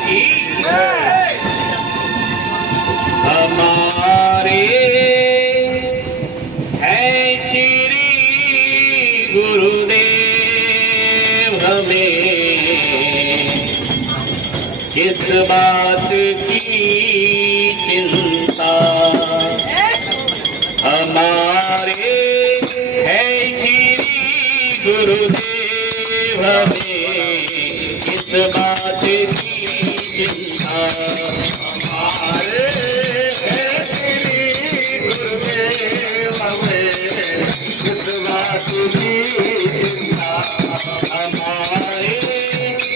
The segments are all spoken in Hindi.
की हमारे हैं श्री गुरुदेव हमें किस बात की चिंता हमारे हैं श्री गुरुदेव हमें किस बात की चिंता हमारे हैं श्री गुरुदेव हमें किस बात की चिंता हमारे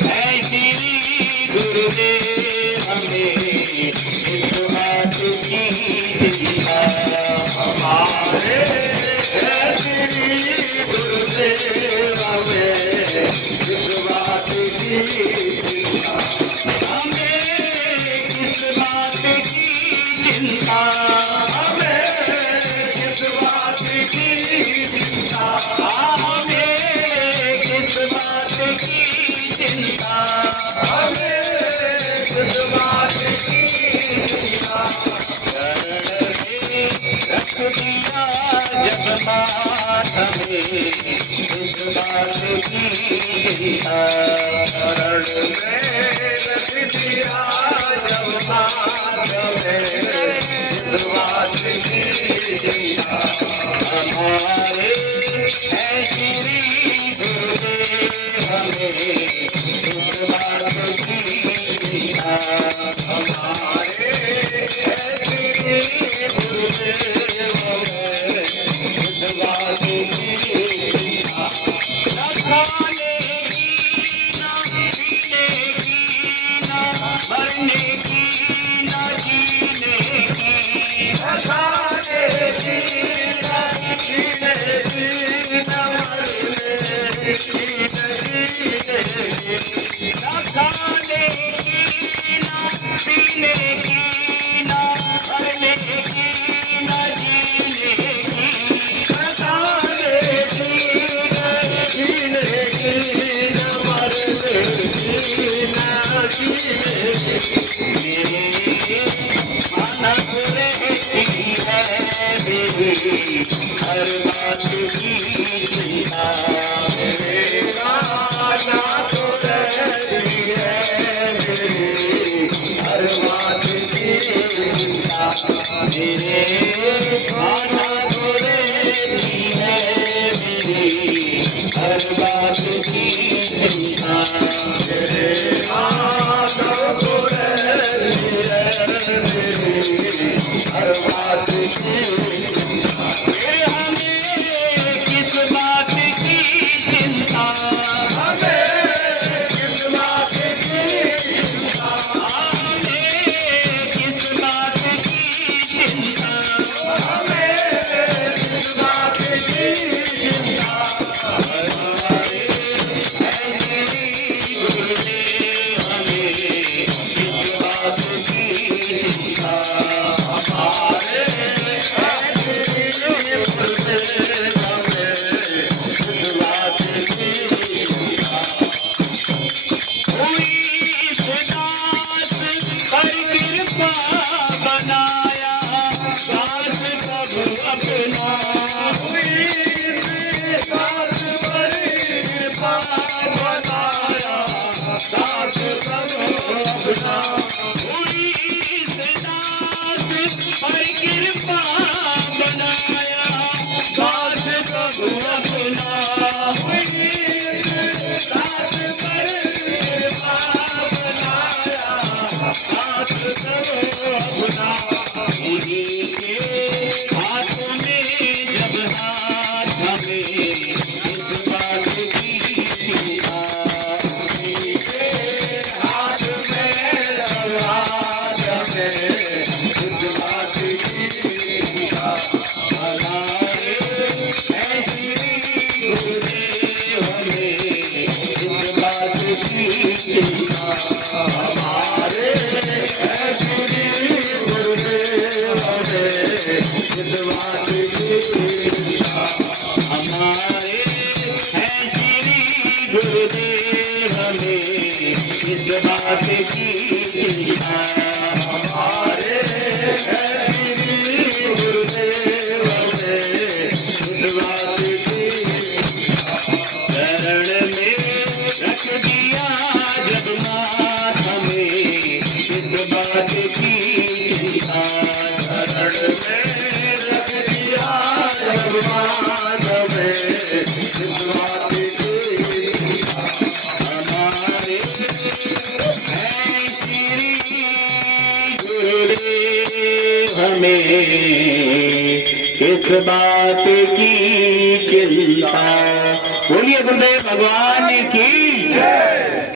हैं श्री गुरुदेव हमें किस बात की चिंता हमारे हैं श्री गुरुदेव हमें किस बात की चिंता हमें किस बात की चिंता हमें किस बात की चिंता हमें किस बात की चिंता हमें किस बात की चिंता रख दिया जब मात में किस बात की चिंता रण में रख दिया जब मात में किस बात की चिंता हमारे हैं श्री गुरुदेव हमें किस बात की चिंता हमारे हैं श्री गुरुदेव हमें किस बात की चिंता न खाने की न पीने की न मरने की न जीने की न खाने की न पीने की न मरने की न जीने की न खाने की न पीने की न मरने की न जीने की न खाने की न जीने की न मरने की न जीने की मानव रहती है मेरी हर बात की चिंता मेरे मानव रहती है मेरी हर बात की चिंता मेरे मानव रहती है मेरी हर बात की चिंता मेरे मानव रहती है मेरी हर बात की चिंता फिर हमें की चिंता हमारे गुरुदेव ने इस बात की चरण में रख दिया जब मात हमें इस बात की चिंता चरण में रख दिया जब मात हमें इस बात की हमारे हैं श्री गुरुदेव हमें किस बात की चिंता। बोलिए गुरुदेव भगवान की जय।